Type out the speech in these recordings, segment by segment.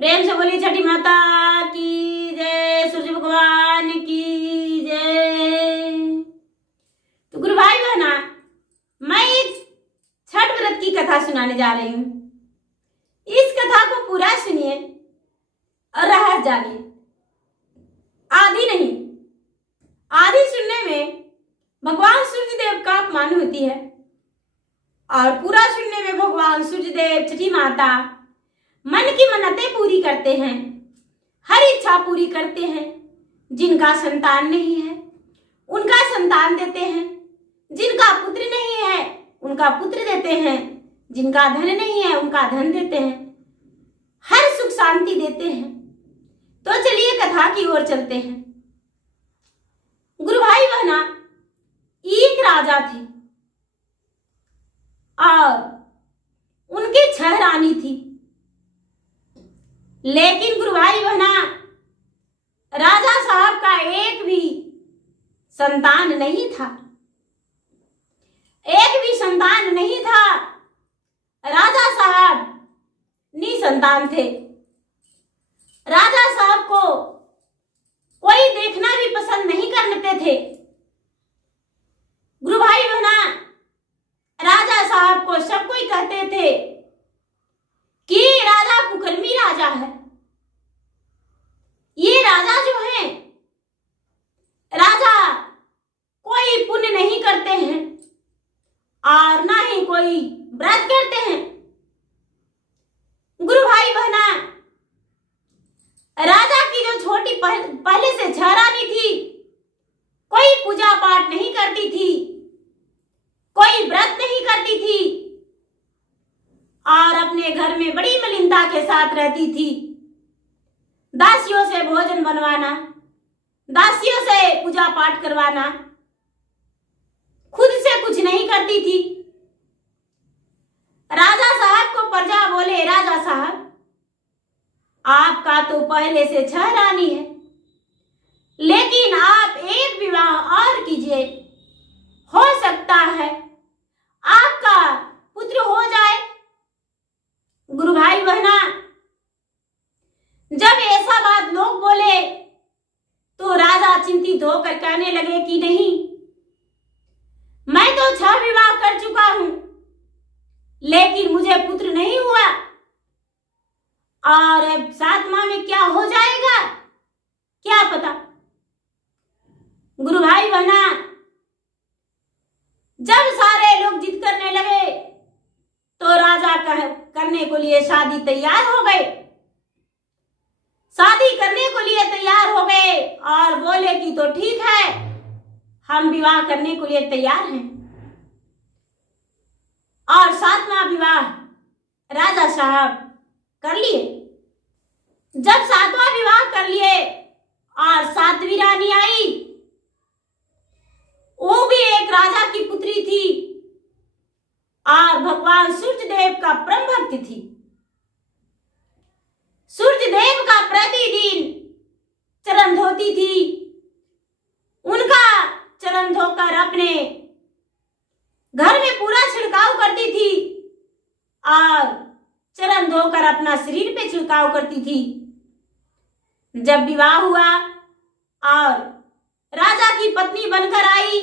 प्रेम से बोलिए छठी माता की जय, सूर्य भगवान की जय। तो गुरु भाई बहना, मैं एक छठ व्रत की कथा सुनाने जा रही हूँ। इस कथा को पूरा सुनिए और रहस्य जानिए। आधी नहीं, आधी सुनने में भगवान सूर्य देव का अपमान होती है और पूरा सुनने में भगवान सूर्य देव छठी माता मन की मन्नतें पूरी करते हैं, हर इच्छा पूरी करते हैं। जिनका संतान नहीं है उनका संतान देते हैं, जिनका पुत्र नहीं है उनका पुत्र देते हैं, जिनका धन नहीं है उनका धन देते हैं, हर सुख शांति देते हैं। तो चलिए कथा की ओर चलते हैं। गुरु भाई बहना, एक राजा थे और उनकी 6 रानी थी। लेकिन गुरु भाई बहना, राजा साहब का एक भी संतान नहीं था, एक भी संतान नहीं था। राजा साहब निसंतान थे। राजा साहब को कोई देखना भी पसंद नहीं करते थे। गुरु भाई बहना, राजा साहब को सब कोई कहते थे कि राजा कुकर्मी राजा है। ये राजा जो है, राजा कोई पुण्य नहीं करते हैं और ना ही कोई व्रत करते हैं। गुरु भाई बहना, राजा की जो छोटी पहले से 6 रानी थी, कोई पूजा पाठ नहीं करती थी, कोई व्रत नहीं करती थी और अपने घर में बड़ी मलिनता के साथ रहती थी। दासियों से भोजन बनवाना, दासियों से पूजा पाठ करवाना, खुद से कुछ नहीं करती थी। राजा साहब को प्रजा बोले, राजा साहब आपका तो पहले से 6 रानी है, लेकिन आप एक विवाह और कीजिए, हो सकता है आपका पुत्र हो जाए। गुरु भाई बहना, जब ऐसा बात लोग बोले तो राजा चिंतित होकर कहने लगे कि नहीं, मैं तो 6 विवाह कर चुका हूं, लेकिन मुझे पुत्र नहीं हुआ और अब 7वां में क्या हो जाएगा क्या पता। गुरु भाई बहना, जब सारे लोग जिद करने लगे तो राजा करने को लिए शादी तैयार हो गए, शादी करने को लिए तैयार हो गए और बोले कि तो ठीक है, हम विवाह करने को लिए तैयार हैं। और 7वां विवाह राजा साहब कर लिए। जब 7वां विवाह कर लिए और 7वीं रानी आई, वो भी एक राजा की पुत्री थी और भगवान सूर्य देव का परम भक्त थी। सूर्य देव का प्रतिदिन चरण धोती थी, उनका चरण धोकर अपने घर में पूरा छिड़काव करती थी और चरण धोकर अपना शरीर पे छिड़काव करती थी। जब विवाह हुआ और राजा की पत्नी बनकर आई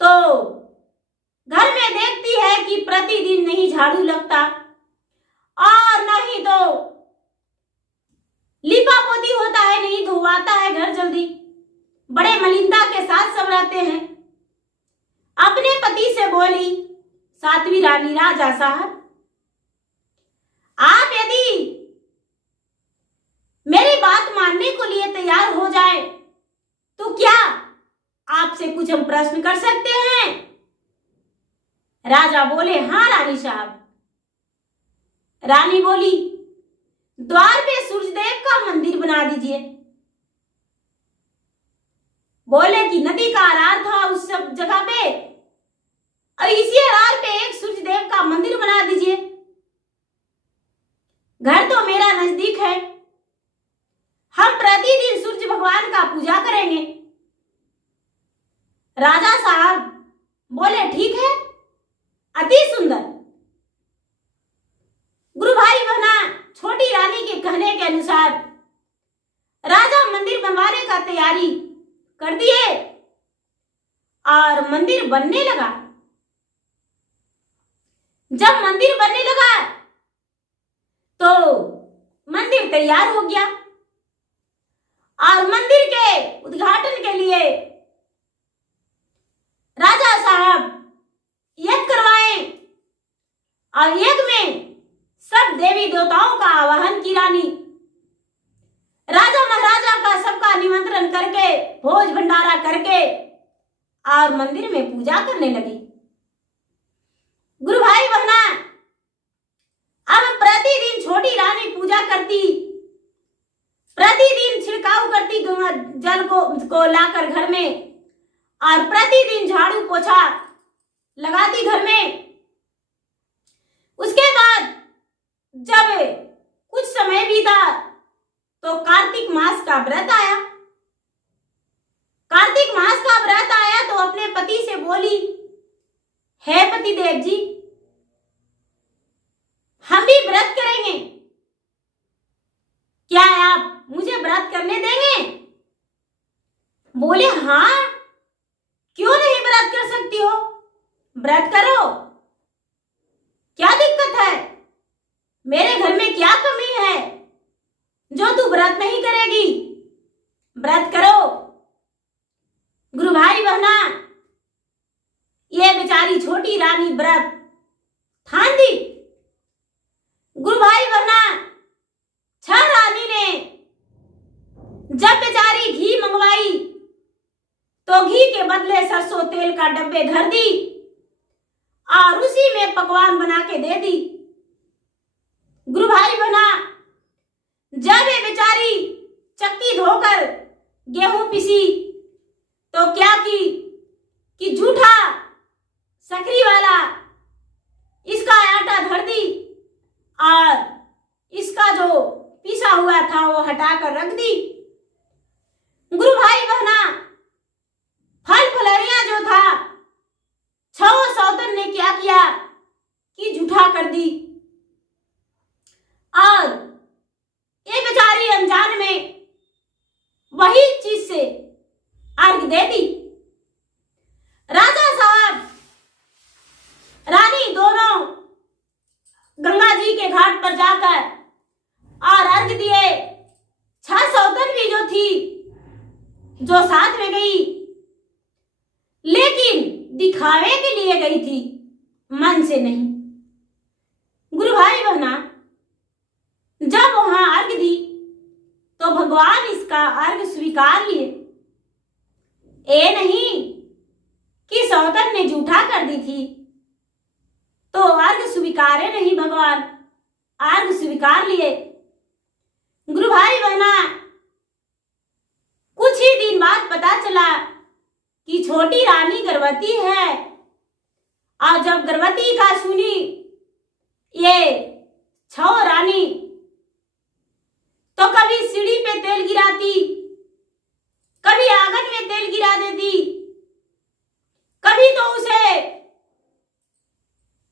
तो घर में देखती है कि प्रतिदिन नहीं झाड़ू लगता और नहीं तो लीपा पोती होता है, नहीं धुआता है घर जल्दी। बड़े मलिनता के साथ सब रहते हैं। अपने पति से बोली, 7वीं रानी, राजा साहब आप यदि मेरी बात मानने को लिए तैयार हो जाए तो क्या आपसे कुछ हम प्रश्न कर सकते हैं? राजा बोले, हाँ रानी साहब। रानी बोली, द्वार पे सूर्यदेव का मंदिर बना दीजिए। बोले कि नदी का आधार था उस सब जगह पे और इसी आधार पे एक सूर्यदेव का मंदिर बना दीजिए। घर तो मेरा नजदीक है, हम प्रतिदिन सूर्य भगवान का पूजा करेंगे। राजा साहब बोले, ठीक है, अति सुंदर। गुरु भाई बहना, छोटी के अनुसार राजा मंदिर बनवाने का तैयारी कर दिए और मंदिर बनने लगा। जब मंदिर बनने लगा तो मंदिर तैयार हो गया और मंदिर के उद्घाटन के लिए राजा साहब यज्ञ करवाए और यज्ञ में सब देवी देवताओं का आवाहन की रानी राजा महाराजा का सबका निमंत्रण करके भोज भंडारा करके और मंदिर में पूजा करने लगी। गुरु भाई बहना, अब प्रतिदिन छोटी रानी पूजा करती, प्रतिदिन छिड़काव करती गंगा जल को लाकर घर में और प्रतिदिन झाड़ू पोछा लगाती घर में। उसके बाद जब कुछ समय बीता तो कार्तिक मास का व्रत आया। कार्तिक मास का व्रत आया तो अपने पति से बोली, हे पतिदेव जी, हम भी व्रत करेंगे, क्या आप मुझे व्रत करने देंगे? बोले, हाँ, क्यों नहीं व्रत कर सकती हो, व्रत करो, क्या दिक्कत है? मेरे घर में क्या कमी है जो तू व्रत नहीं करेगी? व्रत करो। गुरु भाई बहना, ये बेचारी छोटी रानी व्रत ठान दी। गुरु भाई बहना, छह रानी ने जब बेचारी घी मंगवाई तो घी के बदले सरसों तेल का डब्बे धर दी और उसी में पकवान बना के दे दी। गुरु भाई बहना, जब ये बेचारी चक्की धोकर गेहूं पीसी तो क्या की कि झूठा सकरी वाला इसका आटा धर दी और इसका जो पीसा हुआ था वो हटाकर रख दी। गुरु भाई बहना, फल फलहरियां जो था छह सौतन ने क्या किया कि झूठा कर दी और ये बेचारी अनजान में वही चीज से अर्घ दे दी। राजा साहब रानी दोनों गंगा जी के घाट पर जाकर और अर्घ दिए। छह सौतन भी जो थी जो साथ में गई, लेकिन दिखावे के लिए गई थी, मन से नहीं। गुरु भाई बहना, जब वहां अर्घ दी तो भगवान इसका अर्घ स्वीकार लिए। ये नहीं कि सौतन ने झूठा कर दी थी तो अर्घ स्वीकारे नहीं, भगवान अर्घ स्वीकार लिए। गुरु भाई बहना, कुछ ही दिन बाद पता चला कि छोटी रानी गर्भवती है और जब गर्भवती का सुनी ये छह रानी तो कभी सीढ़ी पे तेल गिराती, कभी आंगन में तेल गिरा देती, कभी तो उसे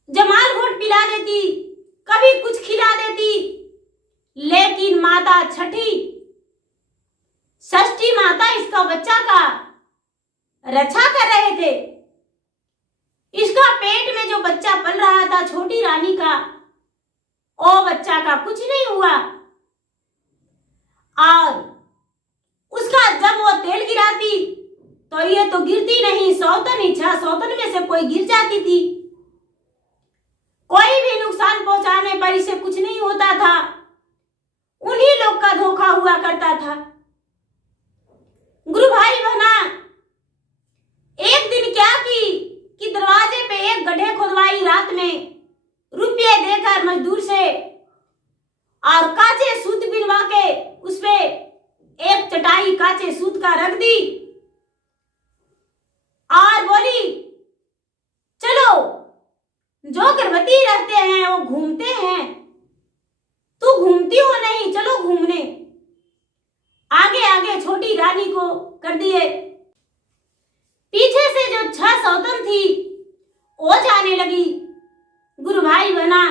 जमाल घोट पिला देती, कभी कुछ खिला देती। लेकिन माता छठी षष्ठी माता इसका बच्चा का रक्षा कर रहे थे। इसका पेट में जो बच्चा पल रहा था छोटी रानी का, वो बच्चा का कुछ नहीं हुआ और उसका जब वो तेल गिराती तो ये तो गिरती नहीं, सौतन ही छह सौतन में से कोई गिर जाती थी। कोई भी नुकसान पहुंचाने पर इसे कुछ नहीं होता था, उन्हीं लोग का धोखा हुआ करता था। गुरु भाई बहना, एक दिन क्या की कि दरवाजे पे एक गड्ढे खुदवाई रात में, रुपये देकर मजदूर से और काचे सूत बिनवा के उसपे एक चटाई काचे सूत का रख दी और बोली, चलो जो गर्भवती रहते हैं वो घूमते हैं, तू घूमती हो नहीं, चलो घूमने। आगे आगे छोटी रानी को कर दिए। पीछे से जो छह सौतन थी वो जाने लगी। गुरु भाई बना,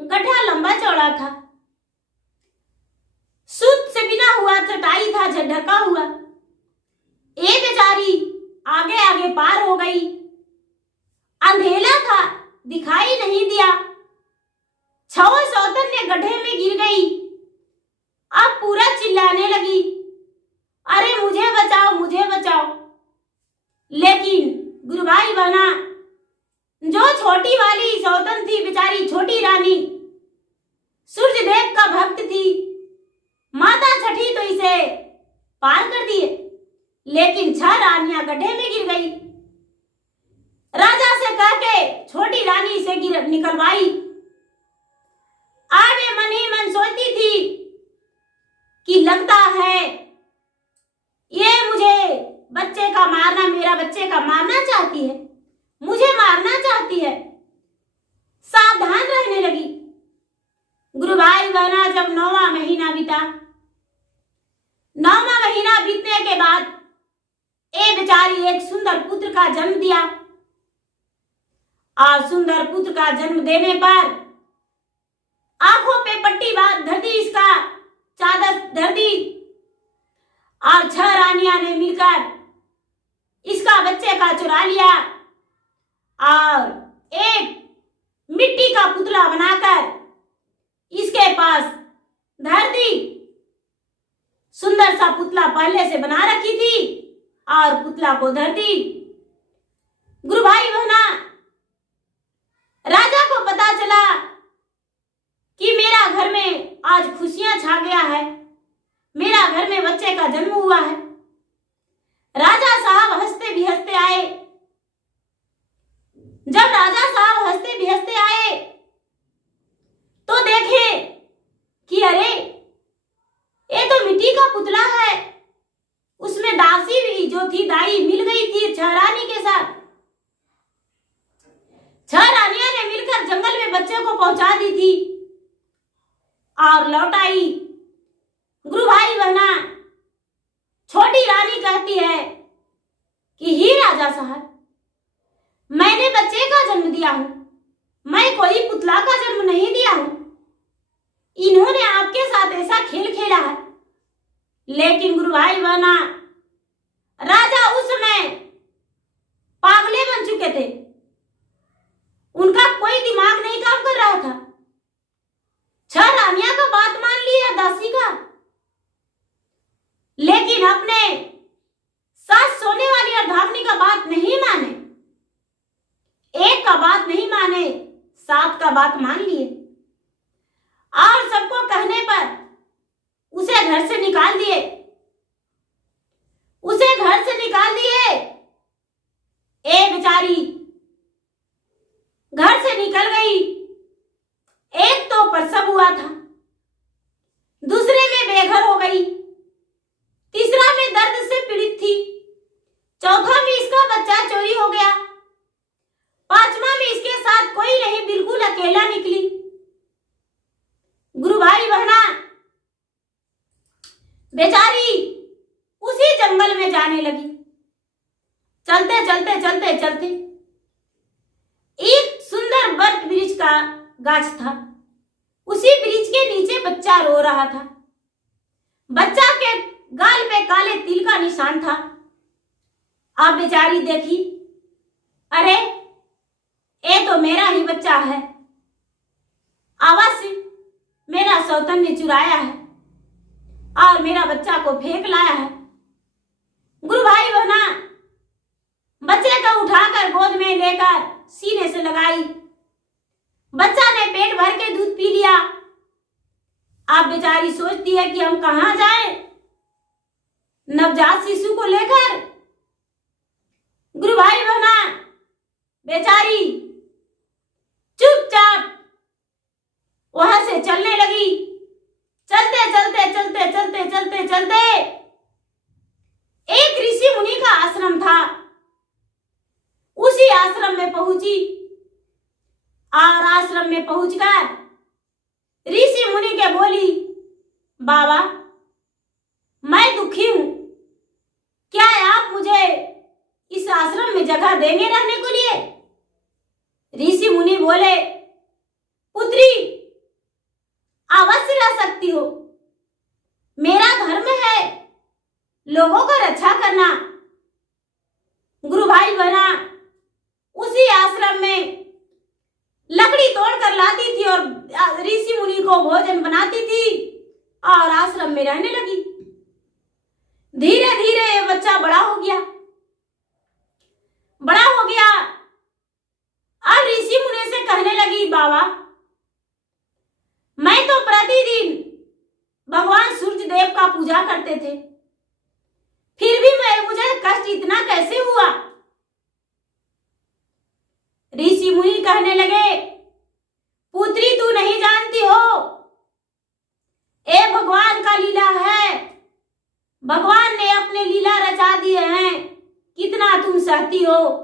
गड्ढा लंबा चौड़ा था, ढका हुआ। ये बेचारी आगे आगे पार हो गई। अंधेला था, दिखाई नहीं दिया। छवो सौतन ने गड्ढे में गिर गई। अब पूरा चिल्लाने लगी, अरे मुझे बचाओ, मुझे बचाओ। लेकिन गुरु भाई बहना, जो छोटी वाली सौतन थी, बेचारी छोटी रानी, सूर्य देव का भक्त थी, माता छठी तो इसे पार कर दिए। लेकिन 6 रानियां गड्ढे में गिर गई। राजा से कह के छोटी रानी से निकलवाई। आगे मन ही मन सोचती थी कि लगता है ये मुझे बच्चे का मारना, मेरा बच्चे का मारना चाहती है, मुझे मारना चाहती है। सावधान रहने लगी। गुरु भाई बहना, जब 9वां महीना बीता, 9वां महीना बीतने के बाद ए बेचारी एक सुंदर पुत्र का जन्म दिया। और सुंदर पुत्र का जन्म देने पर आंखों पे पट्टी बांध धर दी, इसका चादर धर दी। और 6 रानियां ने मिलकर इसका बच्चे का चुरा लिया और एक मिट्टी का पुतला बनाकर इसके पास धर दी। सुंदर सा पुतला पहले से बना रखी थी और पुतला को धर दी। गुरु भाई बहना, राजा को पता चला कि मेरा घर में आज खुशियां छा गया है, मेरा घर में बच्चे का जन्म हुआ है। राजा साहब हंसते भी हंसते आए। जब राजा साहब हंसते भी हंसते आए तो देखे कि अरे ये तो मिट्टी का पुतला है। उसमें दासी भी जो थी, दाई मिल गई थी 6 रानी के साथ। 6 रानियां ने मिलकर जंगल में बच्चे को पहुंचा दी थी और लौट आई। गुरु भाई बहना, छोटी रानी कहती है कि ही राजा साहब, मैंने बच्चे का जन्म दिया हूं, मैं कोई पुतला का जन्म नहीं दिया हूं। इन्होंने आपके साथ ऐसा खेल खेला है। लेकिन गुरु भाई बहना, राजा उस समय पागले बन चुके थे। उनका कोई दिमाग नहीं काम कर रहा था। 6 रानियां का बात मान लिया दासी का, लेकिन अपने सास सोने वाली अर्धांगिनी का बात नहीं माने। एक का बात नहीं माने, 7 का बात मान लिए और सबको कहने पर उसे घर से निकाल दिए। उसे घर से निकाल दिए। ए बेचारी घर से निकल गई। एक तो प्रसव हुआ था, दूसरे में बेघर हो गई, तीसरा में दर्द से पीड़ित थी, चौथा में इसका बच्चा चोरी हो गया, 5वां में इसके साथ कोई नहीं, बिल्कुल अकेला निकली। गुरु भाई बहना, बेचारी उसी जंगल में जाने लगी। चलते चलते चलते चलते एक सुंदर बट वृक्ष का गाछ था। उसी वृक्ष के नीचे बच्चा रो रहा था। बच्चा के गाल पे काले तिल का निशान था। अब बेचारी देखी, अरे ये तो मेरा ही बच्चा है, अवश्य मेरा सौतन ने चुराया है और मेरा बच्चा को फेंक लाया है। गुरु भाई बहना, बच्चे को उठाकर गोद में लेकर सीने से लगाई। बच्चा ने पेट भर के दूध पी लिया। अब बेचारी सोचती है कि हम कहां जाएं नवजात शिशु को लेकर। गुरु भाई बहना, बेचारी चुपचाप वहां से चलने लगी। चलते चलते चलते चलते चलते चलते एक ऋषि मुनि का आश्रम था। उसी आश्रम में पहुंची और आश्रम में पहुंचकर ऋषि मुनि के बोली, बाबा मैं दुखी हूं, क्या आप मुझे इस आश्रम में जगह देंगे रहने के लिए? ऋषि मुनि बोले, पुत्री अवश्य रह सकती हो, मेरा धर्म है लोगों को रक्षा करना। गुरु भाई बहना उसी आश्रम में लकड़ी तोड़कर लाती थी और ऋषि मुनि को भोजन बनाती थी और आश्रम में रहने लगी। धीरे धीरे ये बच्चा बड़ा हो गया। अब ऋषि मुनि से कहने लगी, बाबा मैं तो प्रतिदिन भगवान सूर्य देव का पूजा करते थे, फिर भी मुझे कष्ट इतना कैसे हुआ? ऋषि मुनि कहने लगे, पुत्री तू नहीं जानती हो, ये भगवान का लीला है। भगवान ने अपने लीला रचा दिए हैं, कितना तुम सहती हो।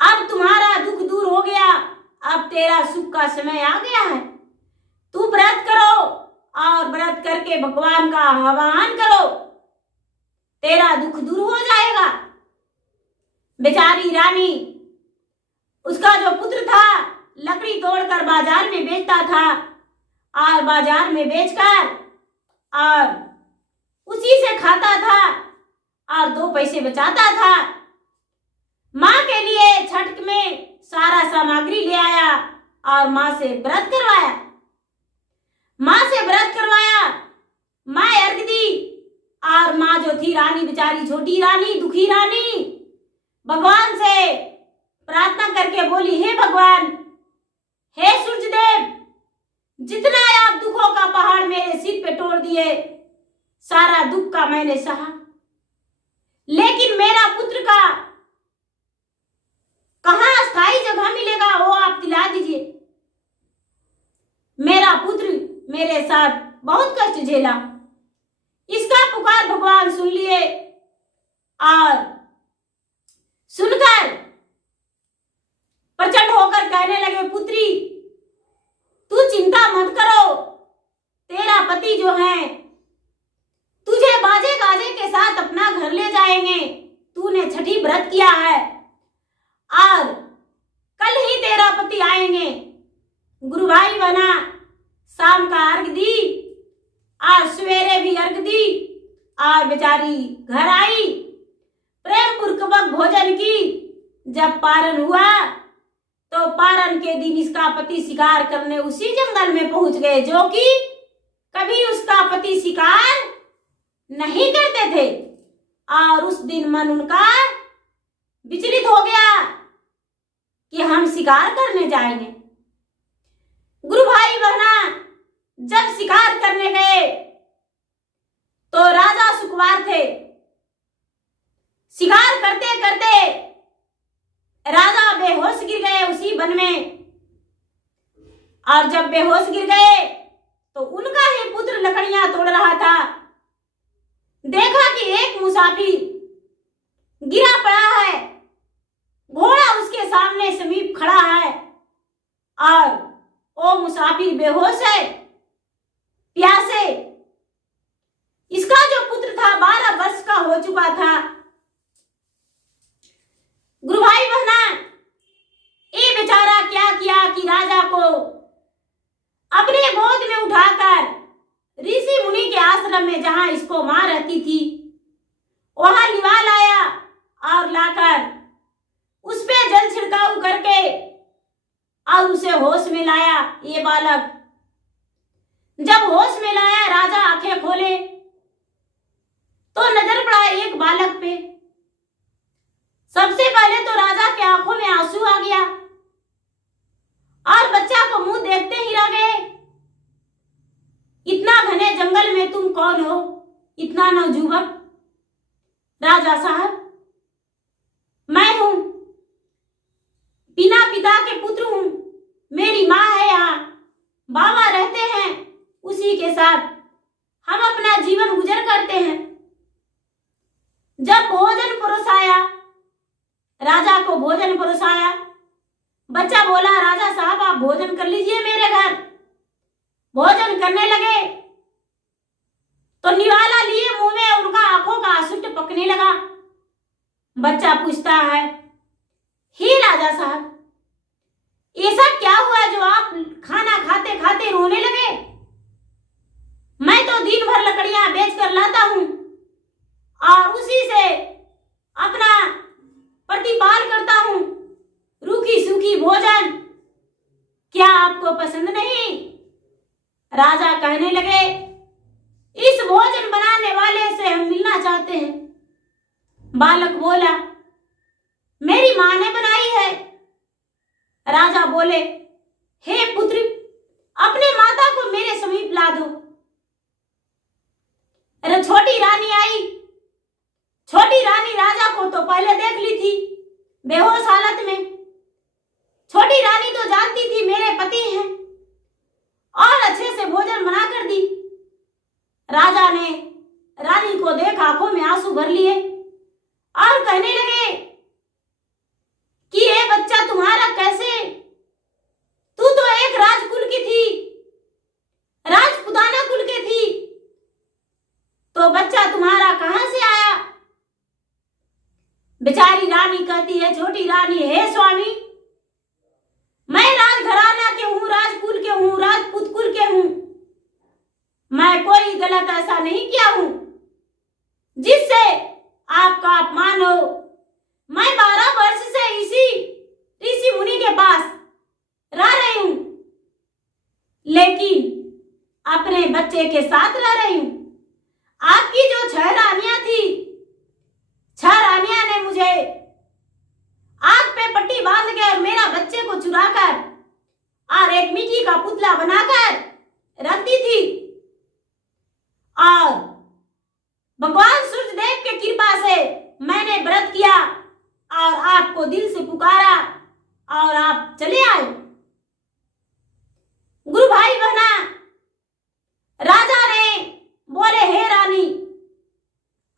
अब तुम्हारा दुख दूर हो गया, अब तेरा सुख का समय आ गया है। तू व्रत करो और व्रत करके भगवान का आह्वान करो, तेरा दुख दूर हो जाएगा। बेचारी रानी, उसका जो पुत्र था लकड़ी तोड़कर बाजार में बेचता था और बाजार में बेचकर और उसी से खाता था और 2 पैसे बचाता था। माँ के लिए छठ में सारा सामग्री ले आया और माँ से व्रत करवाया। माँ अर्घ दी और माँ जो थी रानी, बेचारी छोटी रानी, दुखी रानी, भगवान से प्रार्थना करके बोली, हे भगवान, हे सूर्य देव, जितना आप दुखों का पहाड़ मेरे सिर पे तोड़ दिए, सारा दुख का मैंने सहा, लेकिन मेरा पुत्र का कहाँ स्थायी जगह मिलेगा वो आप दिला दीजिए। मेरा पुत्र मेरे साथ बहुत कष्ट झेला। इसका पुकार भगवान सुन लिए और सुनकर प्रचंड होकर कहने लगे, पुत्री तू चिंता मत करो, तेरा पति जो है तुझे बाजे गाजे के साथ अपना घर ले जाएंगे। तूने छठी व्रत किया है और कल ही तेरा पति आएंगे। गुरु भाई बना शाम का अर्घ दी और सवेरे भी अर्घ दी और बेचारी घर आई, प्रेम पूर्वक भोजन की। जब पारण हुआ तो पारण के दिन इसका पति शिकार करने उसी जंगल में पहुंच गए जो कि कभी उसका पति शिकार नहीं करते थे। और उस दिन मन उनका विचलित हो गया कि हम शिकार करने जाएंगे। गुरु भाई बहना जब शिकार करने गए तो राजा सुकुमार थे। शिकार करते करते राजा बेहोश गिर गए उसी वन में। और जब बेहोश गिर गए तो उनका ही पुत्र लकड़ियां तोड़ रहा था। देखा कि एक मुसाफिर गिरा पड़ा है, घोड़ा उसके सामने समीप खड़ा है और वो मुसाफिर बेहोश है, प्यासे। इसका जो पुत्र था 12 वर्ष का हो चुका था। गुरु भाई बहना, ये बेचारा क्या किया कि राजा को अपने गोद में उठाकर ऋषि मुनि के आश्रम में जहां इसको मां रहती थी वहां लिवा लाया और लाकर उस पे जल छिड़काव करके और उसे होश में लाया। ये बालक जब होश में लाया, राजा आंखें खोले तो नजर पड़ा एक बालक पे। सबसे पहले तो राजा के आंखों में आंसू आ गया और बच्चा को मुंह देखते ही रह गए। इतना घने जंगल में तुम कौन हो, इतना नवजुवक? राजा साहब, मैं हूं, बिना पिता के पुत्र हूं, मेरी माँ है यहाँ, बाबा रहते हैं, उसी के साथ हम अपना जीवन गुजर करते हैं। जब भोजन परोसाया, राजा को भोजन परोसाया, बच्चा बोला, राजा साहब आप भोजन कर लीजिए मेरे घर। भोजन करने लगे तो निवाला लिए मुंह में, उनका आंखों का आंसू टपकने लगा। बच्चा पूछता है, हे राजा साहब, ऐसा क्या हुआ जो आप खाना खाते खाते रोने लगे? मैं तो दिन भर लकड़ियां बेच कर लाता हूं, पसंद नहीं। राजा कहने लगे, इस भोजन बनाने वाले से हम मिलना चाहते हैं। बालक बोला, मेरी मां ने बनाई है। राजा बोले, हे पुत्र, अपने माता को मेरे समीप ला दो। अरे छोटी रानी आई। छोटी रानी राजा को तो पहले देख ली थी बेहोश हालत में। छोटी रानी तो जानती थी मेरे पति हैं और अच्छे से भोजन बनाकर दी। राजा ने रानी को देख आंखों में आंसू भर लिए और कहने लगे कि ये बच्चा तुम्हारा कैसे? तू तो एक राजकुल की थी, राजपुताना कुल की थी, तो बच्चा तुम्हारा कहां से आया? बेचारी रानी कहती है, छोटी रानी, हे स्वामी, मैं राजघराना के हूं, राजकुल के हूं, राजपूत कुल के हूं। मैं कोई गलत ऐसा नहीं किया हूं जिससे आपका अपमान हो। मैं 12 वर्ष से इसी ऋषि मुनि के पास रह रही हूं, लेकिन अपने बच्चे के साथ रह रही हूं। आपकी जो 6 रानियां थी, 6 रानियां ने मुझे आग पे पट्टी बांध के और मेरा बच्चे को चुराकर और एक मिट्टी का पुतला बनाकर रख दी थी। और भगवान सूर्यदेव के कृपा से मैंने व्रत किया और आपको दिल से पुकारा और आप चले आए। गुरु भाई बहना, राजा ने बोले, हे रानी,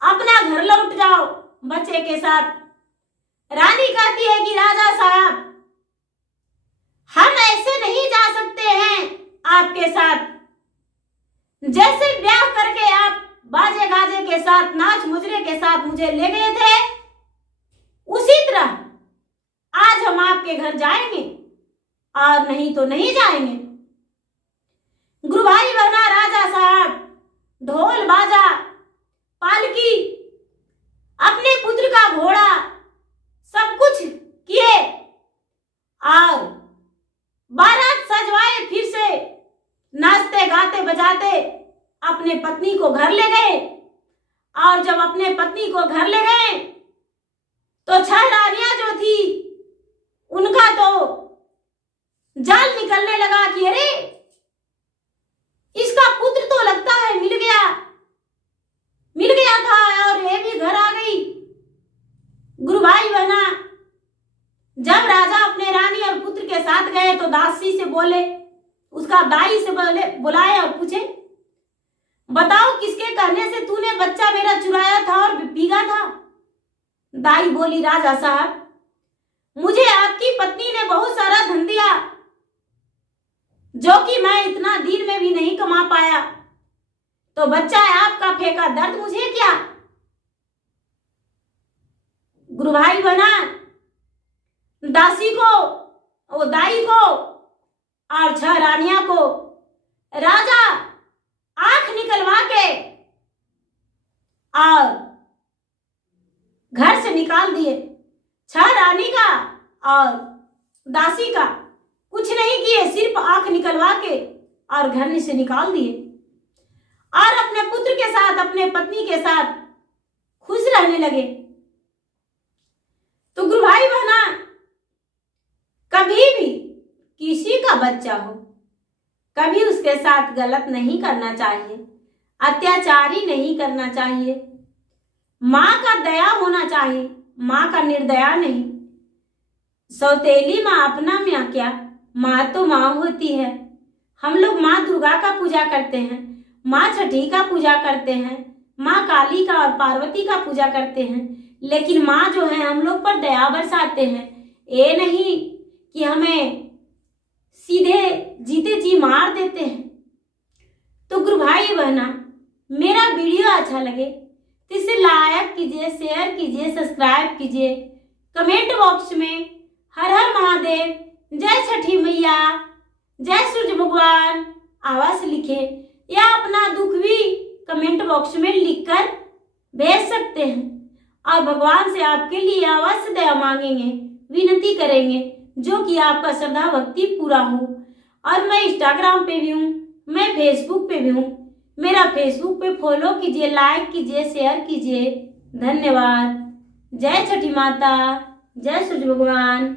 अपना घर लौट जाओ बच्चे के साथ। रानी कहती है कि राजा साहब, हम ऐसे नहीं जा सकते हैं आपके साथ। जैसे ब्याह करके आप बाजे गाजे के साथ, नाच मुजरे के साथ मुझे ले गए थे, उसी तरह आज हम आपके घर जाएंगे और नहीं तो नहीं जाएंगे। गुरु भाई बहना, राजा साहब ढोल बाजा, पालकी, अपने पुत्र का घोड़ा सब कुछ किए और बारात सजवाए। फिर से नाचते गाते बजाते अपने पत्नी को घर ले गए। और जब अपने पत्नी को घर ले गए तो 6 रानियां जो थी उनका तो जाल निकलने लगा कि अरे, इसका पुत्र तो लगता है मिल गया था और ये भी घर आ गई। गुरु भाई बहना, जब राजा अपने रानी और पुत्र के साथ गए तो दासी से बोले, उसका दाई से बुलाए और पूछे, बताओ किसके कहने से तूने बच्चा मेरा चुराया था और भीगा था? दाई बोली, राजा साहब, मुझे आपकी पत्नी ने बहुत सारा धन दिया जो कि मैं इतना दिन में भी नहीं कमा पाया, तो बच्चा है आपका फेंका, दर्द मुझे क्या? गुरु भाई बहना, दासी को, वो दाई को और 6 रानियां को राजा आंख निकलवा के और घर से निकाल दिए। 6 रानी का और दासी का कुछ नहीं किए, सिर्फ आंख निकलवा के और घर से निकाल दिए और अपने पुत्र के साथ, अपने पत्नी के साथ खुश रहने लगे। तो गुरु भाई बहना, कभी भी किसी का बच्चा हो, कभी उसके साथ गलत नहीं करना चाहिए, अत्याचारी नहीं करना चाहिए। माँ का दया होना चाहिए, माँ का निर्दया नहीं। सौतेली माँ अपना माँ क्या, माँ तो माँ होती है। हम लोग माँ दुर्गा का पूजा करते हैं, माँ छठी का पूजा करते हैं, माँ काली का और पार्वती का पूजा करते हैं, लेकिन माँ जो है हम लोग पर दया बरसाते हैं। ये नहीं कि हमें सीधे जीते जी मार देते हैं। तो गुरु भाई बहना, मेरा वीडियो अच्छा लगे तो इसे लाइक कीजिए, शेयर कीजिए, सब्सक्राइब कीजिए। कमेंट बॉक्स में हर हर महादेव, जय छठी मैया, जय सूर्य भगवान आवाज लिखे या अपना दुख भी कमेंट बॉक्स में लिखकर भेज सकते हैं और भगवान से आपके लिए अवश्य दया मांगेंगे, विनती करेंगे, जो कि आपका श्रद्धा भक्ति पूरा हो और मैं इंस्टाग्राम पे भी हूँ, मैं फेसबुक पे भी हूँ। मेरा फेसबुक पे फॉलो कीजिए, लाइक कीजिए, शेयर कीजिए। धन्यवाद। जय छठी माता, जय सूर्य भगवान।